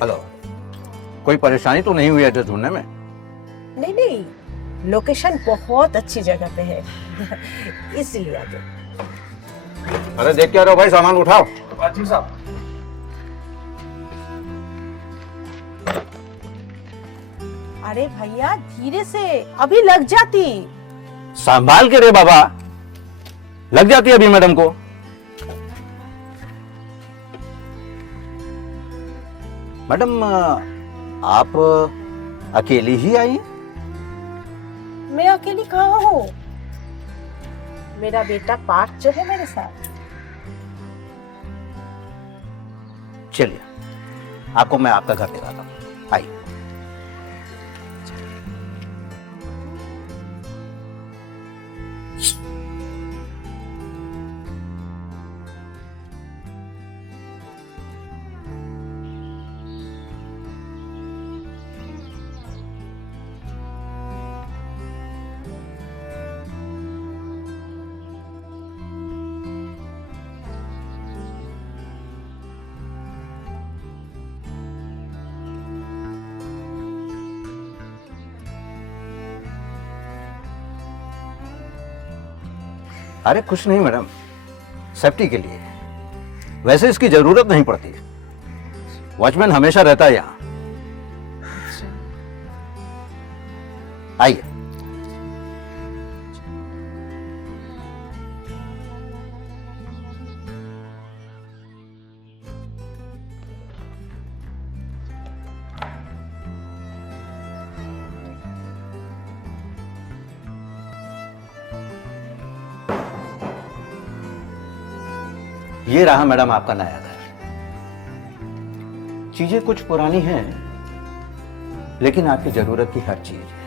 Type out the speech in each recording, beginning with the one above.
Hello, कोई परेशानी तो नहीं हुई एड्रेस ढूंढने में? नहीं नहीं, लोकेशन बहुत अच्छी जगह पे है इसलिए आ गए। अरे देख क्या रहे हो भाई, सामान उठाओ। जी साहब। अरे भैया धीरे से, अभी लग जाती। संभाल के रे बाबा, लग जाती है अभी मैडम को। मैडम आप अकेली ही आई हैं? मैं अकेली कहाँ हूँ, मेरा बेटा पार्थ जो है मेरे साथ। चलिए आपको मैं आपका घर दिखाता हूँ, आइए। अरे कुछ नहीं मैडम, सेफ्टी के लिए, वैसे इसकी जरूरत नहीं पड़ती। वॉचमैन हमेशा रहता है यहाँ। आइए। ये रहा मैडम आपका नया घर। चीजें कुछ पुरानी हैं, लेकिन आपकी जरूरत की हर चीज है।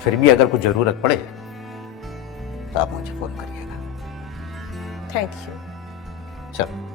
फिर भी अगर कुछ जरूरत पड़े तो आप मुझे फोन करिएगा। Thank you. चलो।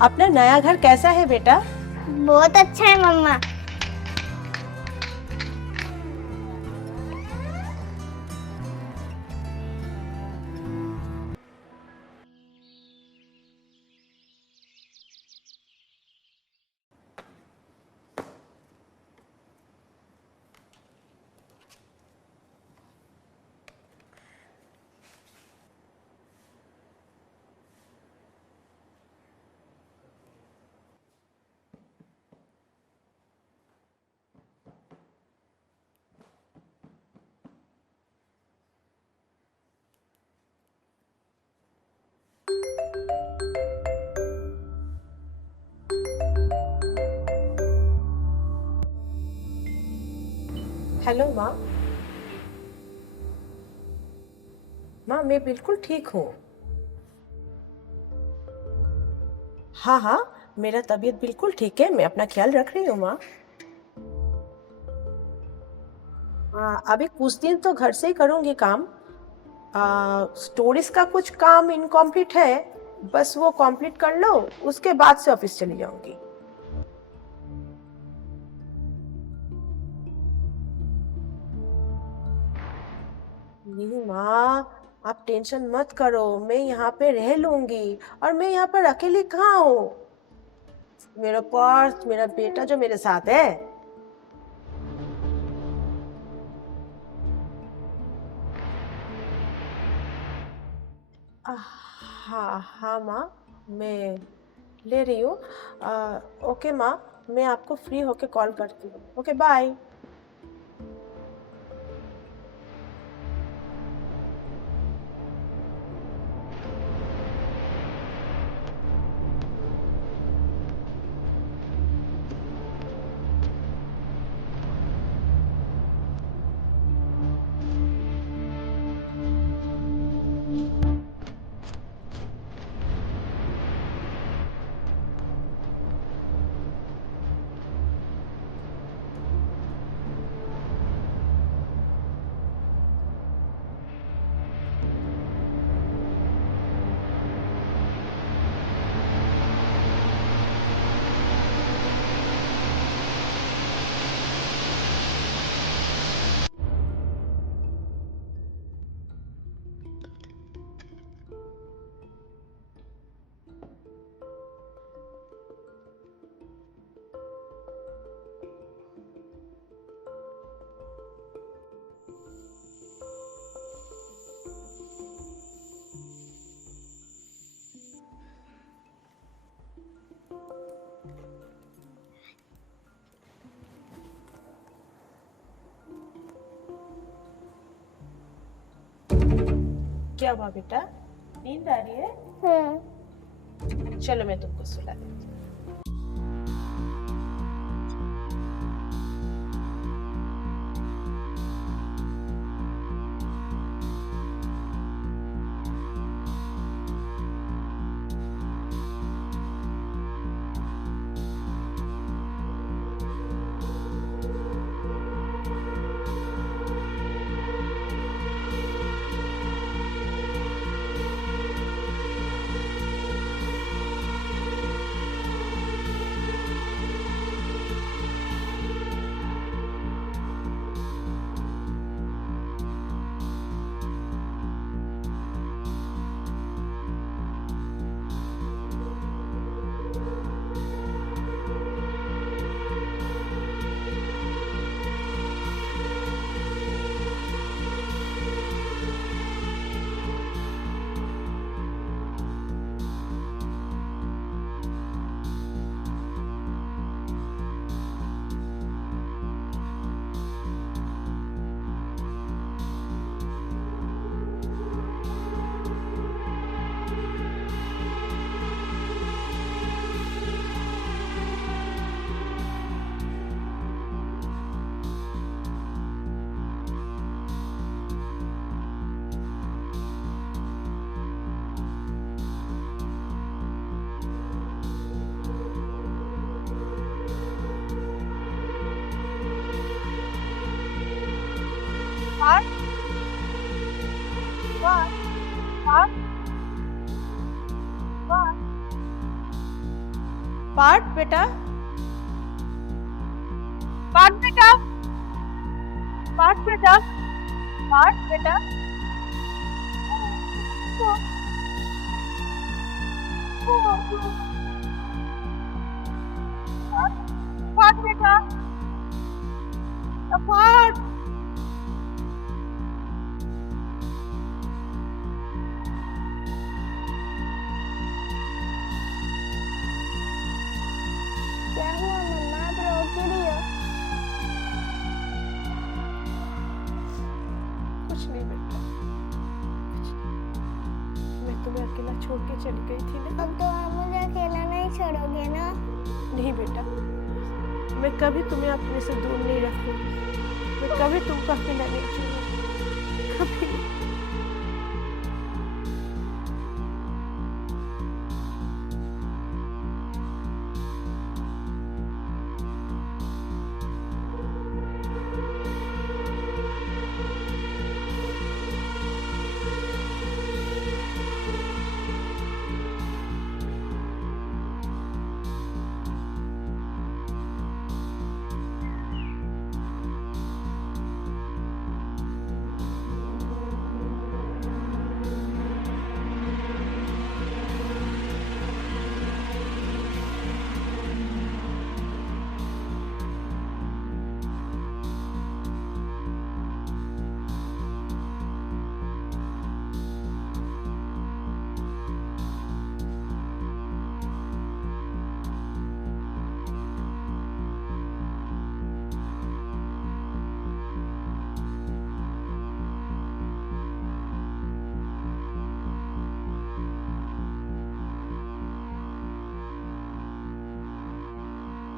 अपना नया घर कैसा है बेटा? बहुत अच्छा है मम्मा। हेलो माँ। माँ मैं बिल्कुल ठीक हूँ। हाँ हाँ, मेरा तबीयत बिल्कुल ठीक है, मैं अपना ख्याल रख रही हूँ माँ। अभी कुछ दिन तो घर से ही करूँगी काम। स्टोरीज का कुछ काम इनकम्प्लीट है, बस वो कंप्लीट कर लो, उसके बाद से ऑफिस चली जाऊंगी। नहीं माँ, आप टेंशन मत करो, मैं यहाँ पे रह लूंगी। और मैं यहाँ पर अकेली कहाँ हूँ, मेरा पर्स, मेरा बेटा जो मेरे साथ है। हाँ हाँ माँ, मैं ले रही हूँ। ओके माँ, मैं आपको फ्री होके कॉल करती हूँ। Okay bye. क्या हुआ बेटा, नींद आ रही है? चलो मैं तुमको सुला देती हूँ। पार्ट बेटा, पार्ट बेटा, पार्ट बेटा, पार्ट बेटा, पार्ट बेटा, पार्ट। क्या हुआ मम्मा, आप रो क्यों रही हो? कुछ नहीं बेटा, मैं तुम्हें अकेला छोड़ के चली गई थी ना। अब तो आप मुझे अकेला नहीं छोड़ोगे ना? नहीं बेटा, मैं कभी तुम्हें अपने से दूर नहीं रखूंगी, मैं कभी तुमको अकेला नहीं छोड़ूंगी, कभी नहीं।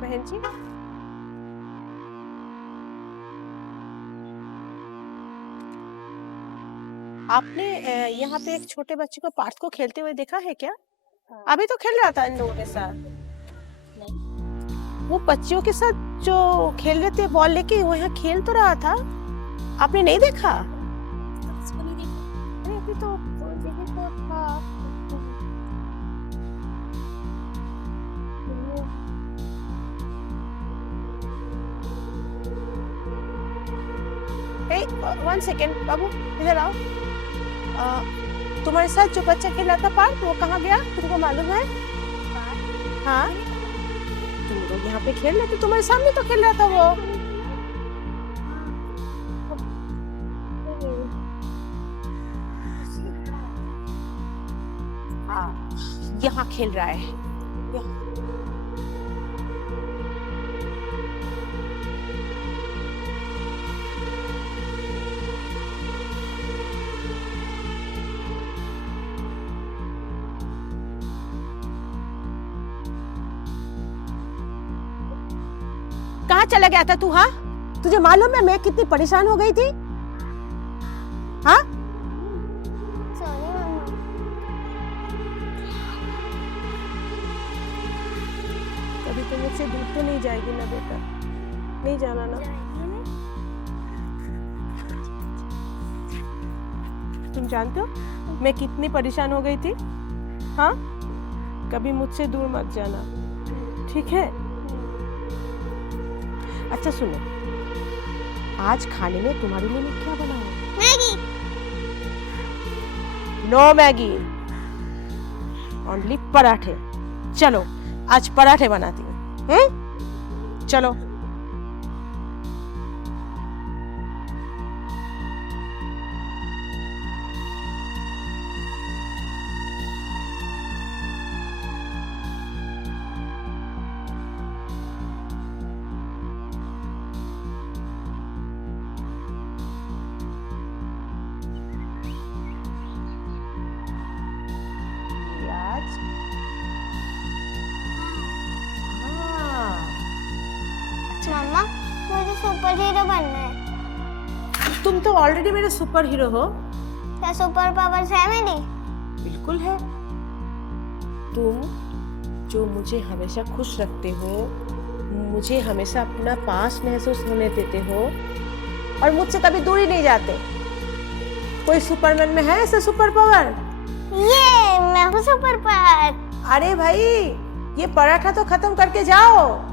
बहन जी, आपने यहाँ पे एक छोटे बच्चे को पार्थ को खेलते हुए देखा है क्या? अभी तो खेल रहा था इन लोगों के साथ। वो बच्चियों के साथ जो खेल रहे थे बॉल लेके, वो यहाँ खेल तो रहा था, आपने नहीं देखा? अरे अभी तो यही तो था। Hey, 1 सेकेंड बाबू, इधर आओ। तुम्हारे साथ जो बच्चा खेल रहा था पार्थ, वो कहाँ गया तुमको मालूम है? हाँ, तुम लोग यहाँ पे खेल रहे थे, तुम्हारे सामने तो खेल रहा था वो। हाँ, यहाँ खेल रहा है। कहाँ चला गया था तू? हाँ, तुझे मालूम है मैं कितनी परेशान हो गई थी? हाँ, सॉरी मम्मा। कभी तो मुझसे दूर तो नहीं जाएगी ना बेटा? नहीं जाना ना? तुम जानते हो मैं कितनी परेशान हो गई थी? हाँ, कभी मुझसे दूर मत जाना, ठीक है? अच्छा सुनो, आज खाने में तुम्हारे लिए मैं क्या बनाऊं? मैगी। नो मैगी, ओनली पराठे। चलो आज पराठे बनाती हूँ। चलो। आज मम्मा मुझे सुपर हीरो बनना है। तुम तो ऑलरेडी मेरे सुपर हीरो हो। क्या सुपर पावर्स है मेरी? बिल्कुल है। तुम जो मुझे हमेशा खुश रखते हो, मुझे हमेशा अपना पास महसूस होने देते हो और मुझसे कभी दूर ही नहीं जाते। कोई सुपरमैन में है ऐसा सुपर पावर? ये मैं हूँ सुपर पावर। अरे भाई, ये पराठा तो खत्म करके जाओ।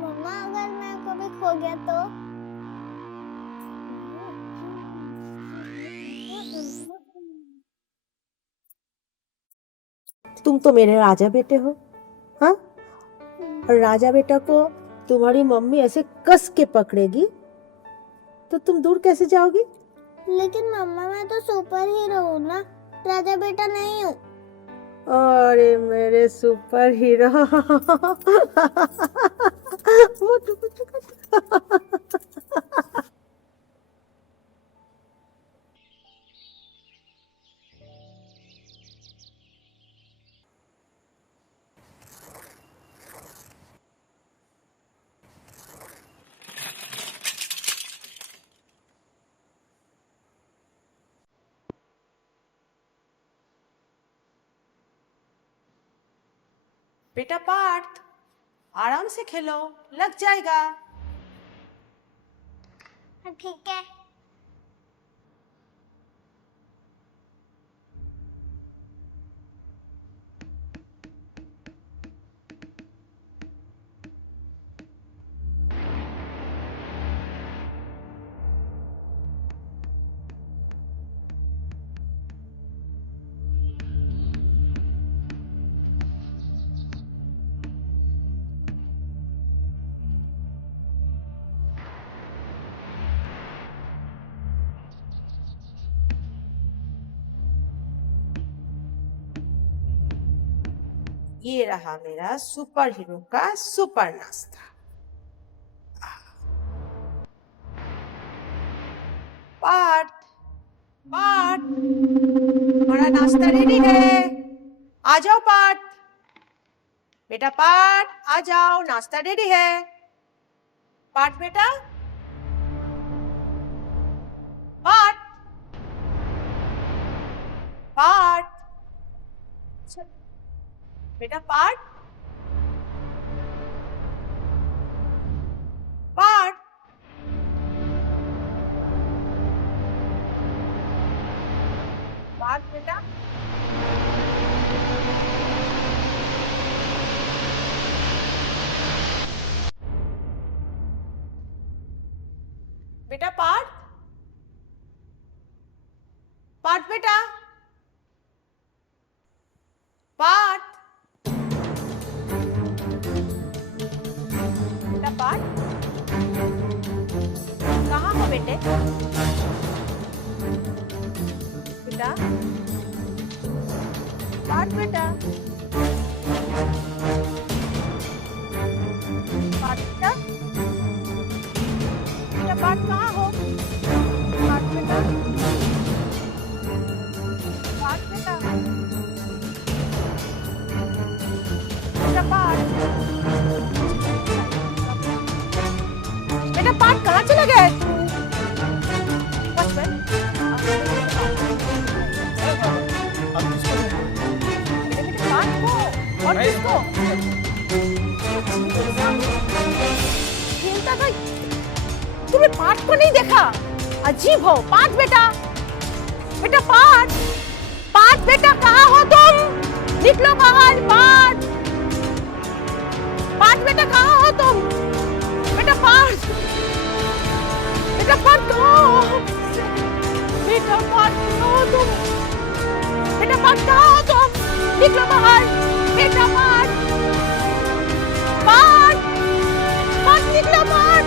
मम्मा अगर मैं कभी खो गया तो? तुम तो मेरे राजा बेटे हो, हाँ? और राजा बेटा को तुम्हारी मम्मी ऐसे कस के पकड़ेगी तो तुम दूर कैसे जाओगी? लेकिन मम्मा मैं तो सुपर हीरो हूँ ना, राजा बेटा नहीं हूँ। अरे मेरे सुपर हीरो। बेटा पार्थ, आराम से खेलो, लग जाएगा। हाँ, ठीक है। ये रहा मेरा सुपर हीरो का सुपर नाश्ता। पार्थ, पार्थ, हमारा नाश्ता रेडी है, आ जाओ पार्थ। बेटा पार्थ, आ जाओ, नाश्ता रेडी है। पार्थ बेटा, पार्थ, पार्थ, बेटा पार्थ, बेटा बेटा पाठ पाठ बेटा पाठ बेटा पाठ कहाँ हो बेटे बेटा पाठ बेटा पाठ बेटा बेटा पाठ कहाँ हो पाठ बेटा पाठ बेटा बेटा पाठ बेटा पाठ कहाँ चला गया है तू बचपन बेटा पाठ को और किसको खेलता था तुमने पाठ को नहीं देखा अजीब हो पाठ बेटा बेटा पाठ पाठ बेटा कहाँ हो तुम निकलो बाहर पाठ पाठ बेटा कहाँ हो तुम बेटा पाठ कहाँ हो बेटा पाठ कहाँ हो तुम बेटा पाठ कहाँ हो तुम निकलो बाहर बेटा पाठ पाठ पाठ निकलो पाठ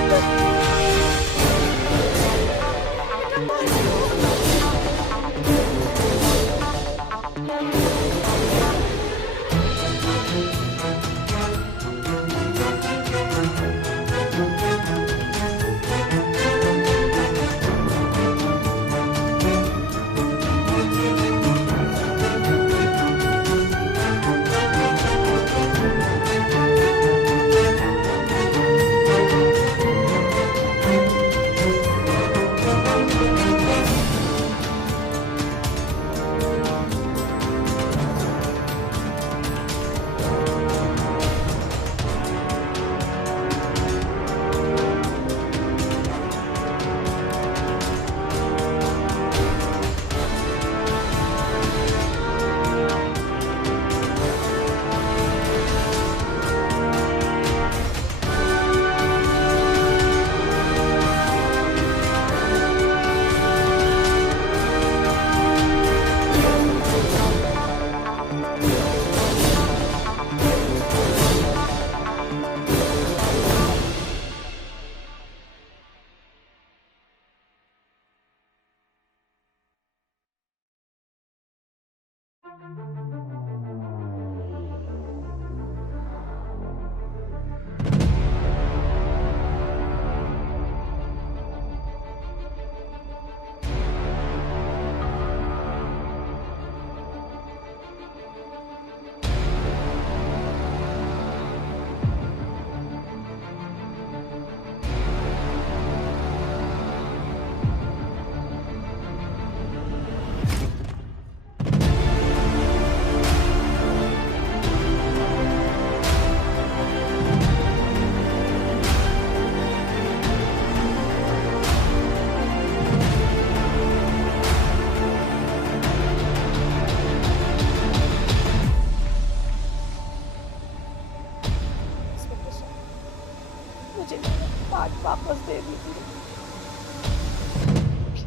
मुझे मेरा पाठ वापस दे दीजिए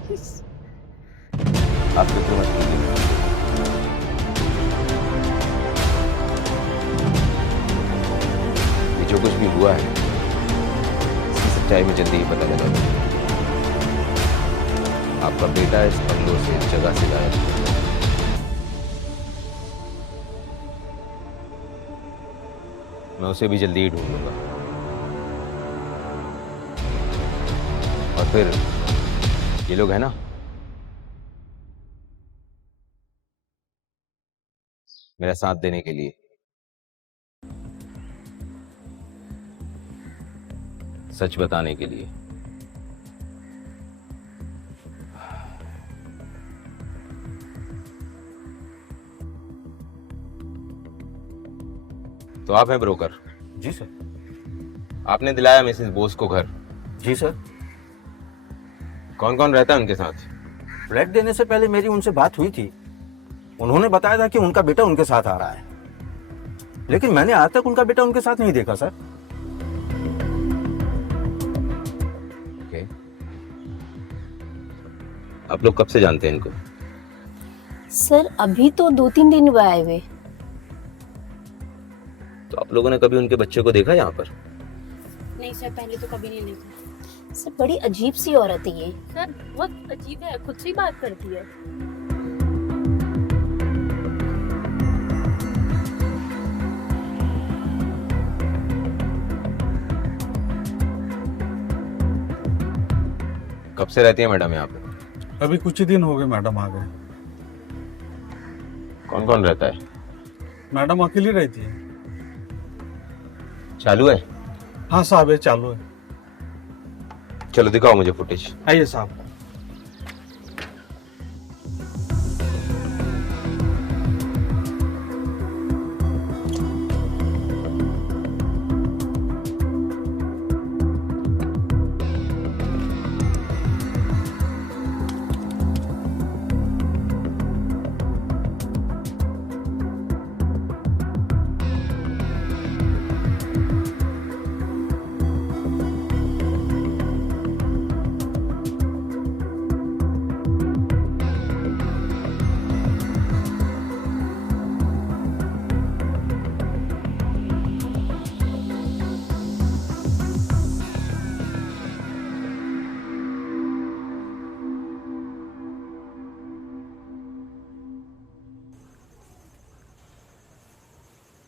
प्लीज आप फिक्र मत कीजिए। ये जो कुछ भी हुआ है इसकी सच्चाई में जल्दी ही पता लगेगा। आपका बेटा इस बंगलों से इस जगह से गायब हो गया। मैं उसे भी जल्दी ही ढूंढ लूंगा और फिर ये लोग हैं ना, मेरा साथ देने के लिए, सच बताने के लिए। तो आप हैं ब्रोकर? जी सर। आपने दिलाया मिसेस बोस को घर? जी सर। कौन कौन रहता है उनके साथ? फ्लैट देने से पहले मेरी उनसे बात हुई थी, उन्होंने बताया था कि उनका बेटा उनके साथ आ रहा है, लेकिन मैंने आज तक उनका बेटा उनके साथ नहीं देखा सर। ओके, आप लोग कब से जानते हैं इनको? सर अभी तो 2-3 दिन हुए आए हुए। तो आप लोगों ने कभी उनके बच्चे को देखा यहाँ पर? नहीं सर, पहले तो कभी नहीं देखा। सर बड़ी अजीब सी औरत है ये। सर बहुत अजीब है, खुद से ही बात करती है। कब से रहती है मैडम यहाँ पे? अभी कुछ ही दिन हो गए मैडम आ गए। कौन कौन रहता है? मैडम अकेली रहती है। चालू है? हाँ साहब, ये चालू है। चलो दिखाओ मुझे फुटेज। आइए साहब।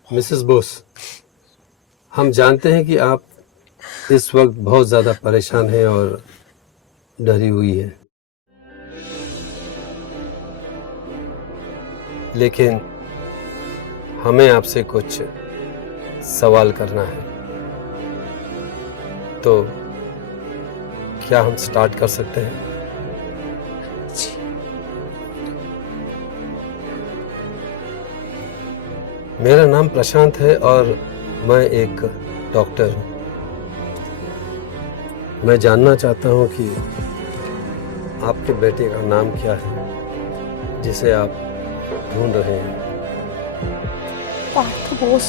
मिसेस बोस, हम जानते हैं कि आप इस वक्त बहुत ज़्यादा परेशान हैं और डरी हुई हैं, लेकिन हमें आपसे कुछ सवाल करना है। तो क्या हम स्टार्ट कर सकते हैं? मेरा नाम प्रशांत है और मैं एक डॉक्टर हूँ। मैं जानना चाहता हूँ कि आपके बेटे का नाम क्या है जिसे आप ढूंढ रहे हैं। पार्थ बोस।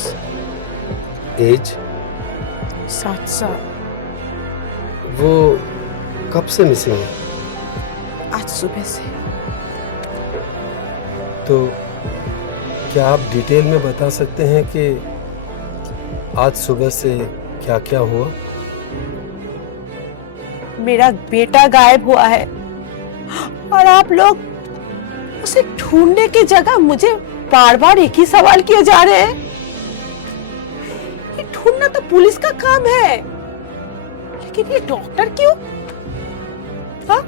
एज? 7 साल। वो कब से मिसिंग है? आज सुबह से। तो क्या आप डिटेल में बता सकते हैं कि आज सुबह से क्या क्या हुआ? मेरा बेटा गायब हुआ है और आप लोग उसे ढूंढने की जगह मुझे बार बार एक ही सवाल किए जा रहे हैं। ये ढूंढना तो पुलिस का काम है, लेकिन ये डॉक्टर क्यों? हाँ?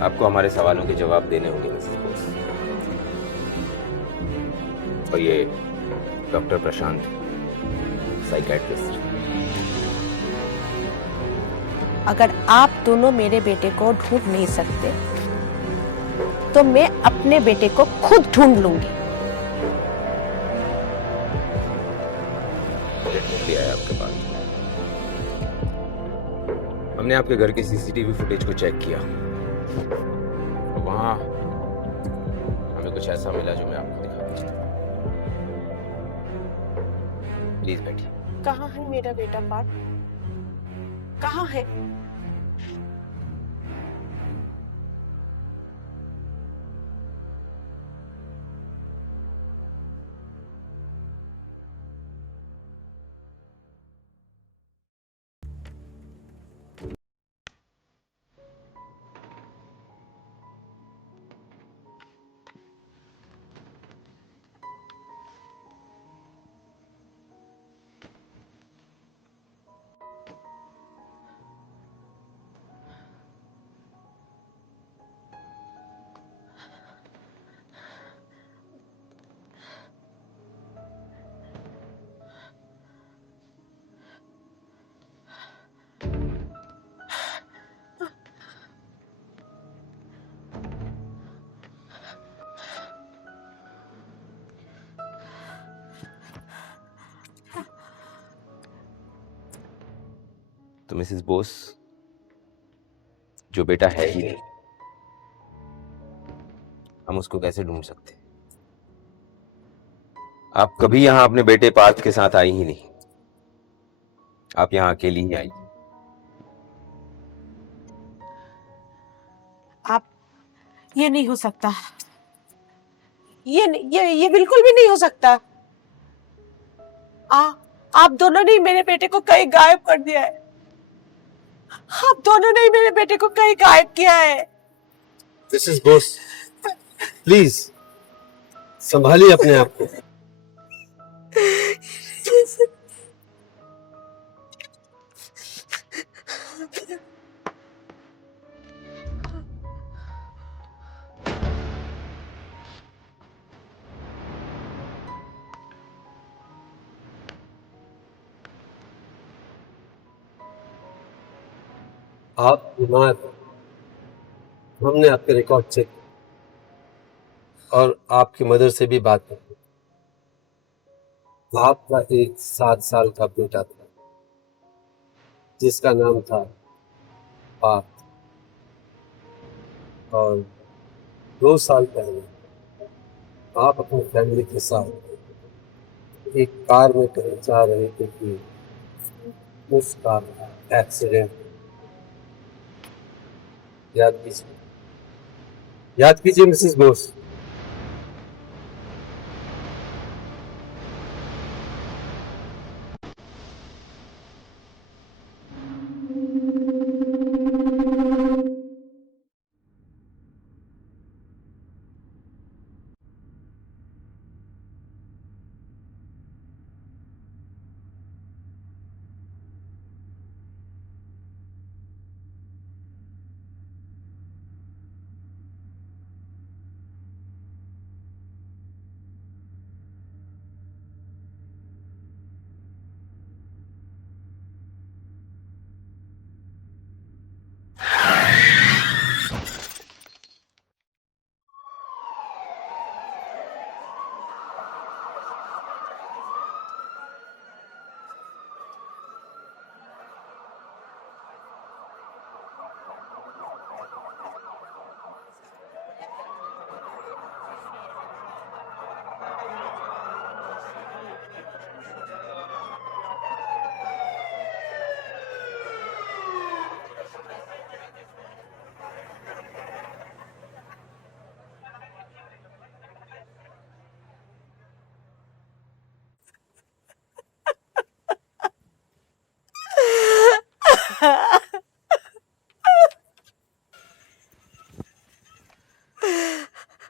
आपको हमारे सवालों के जवाब देने होंगे मिसेस बोस। और ये डॉक्टर प्रशांत, साइकियाट्रिस्ट। अगर आप दोनों मेरे बेटे को ढूंढ नहीं सकते तो मैं अपने बेटे को खुद ढूंढ लूंगी। लिया है आपके पास। हमने आपके घर की सीसीटीवी फुटेज को चेक किया, वहां हमें कुछ ऐसा मिला जो मैं आपको दिखाना चाहता हूं। प्लीज बैठिए। कहाँ है मेरा बेटा पार्थ? कहाँ है? तो मिसेस बोस, जो बेटा है ही नहीं, हम उसको कैसे ढूंढ सकते? आप कभी यहाँ अपने बेटे पार्थ के साथ आई ही नहीं, आप यहाँ अकेली ही आई। आप, ये नहीं हो सकता, ये बिल्कुल भी नहीं हो सकता। आ, आप दोनों ने ही मेरे बेटे को कहीं गायब कर दिया है। आप दोनों ने ही मेरे बेटे को कहीं गायब किया है। मिसेस बोस, प्लीज संभालिए अपने आप को। आप बीमार, हमने आपके रिकॉर्ड चेक और आपकी मदर से भी बात की। आपका एक 7 साल का बेटा था जिसका नाम था पार्थ, और 2 साल पहले आप अपनी फैमिली के साथ एक कार में कहीं जा रहे थे कि उस कार का एक्सीडेंट। याद कीजिए मिसेस बोस।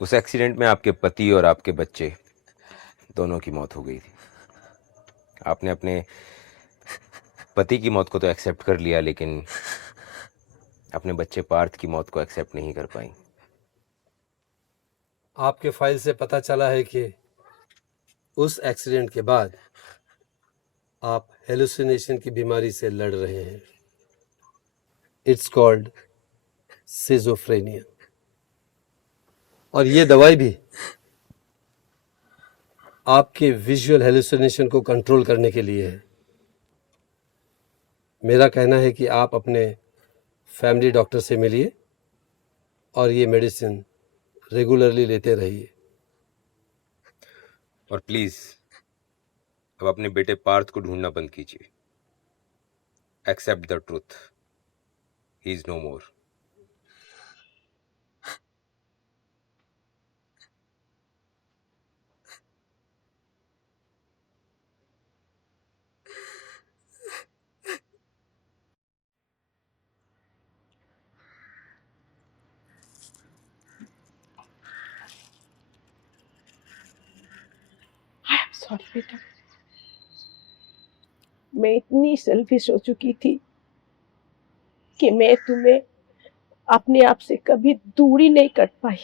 उस एक्सीडेंट में आपके पति और आपके बच्चे दोनों की मौत हो गई थी। आपने अपने पति की मौत को तो एक्सेप्ट कर लिया, लेकिन अपने बच्चे पार्थ की मौत को एक्सेप्ट नहीं कर पाई। आपके फाइल से पता चला है कि उस एक्सीडेंट के बाद आप हेलुसिनेशन की बीमारी से लड़ रहे हैं। इट्स कॉल्ड सिजोफ्रेनिया, और ये दवाई भी आपके विजुअल हेलुसिनेशन को कंट्रोल करने के लिए है। मेरा कहना है कि आप अपने फैमिली डॉक्टर से मिलिए और ये मेडिसिन रेगुलरली लेते रहिए। और प्लीज अब अपने बेटे पार्थ को ढूंढना बंद कीजिए। Accept the truth, he is no more. Sorry बेटा, मैं इतनी सेल्फिश हो चुकी थी कि मैं तुम्हें अपने आप से कभी दूरी नहीं कर पाई।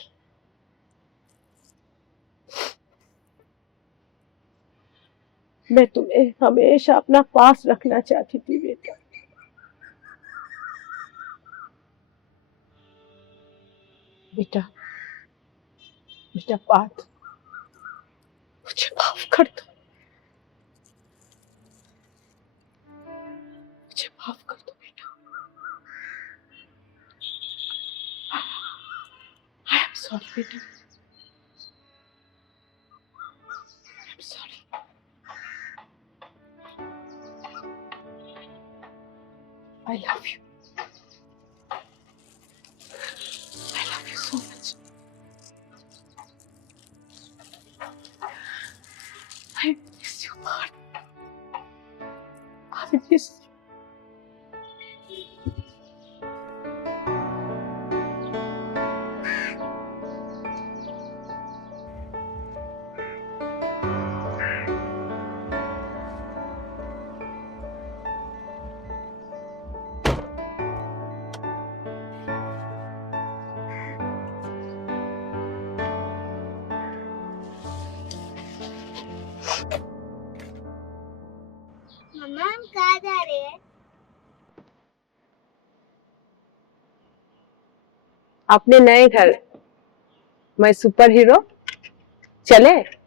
मैं तुम्हें हमेशा अपना पास रखना चाहती थी बेटा। बेटा, बेटा पार्थ, मुझे माफ कर दो, मुझे माफ कर दो बेटा। आई एम सॉरी बेटा। I love you. I love you so much. I miss you, Parth. I miss you. मम्मा हम कहाँ जा रहे हैं? अपने नए घर। मैं सुपर हीरो चले।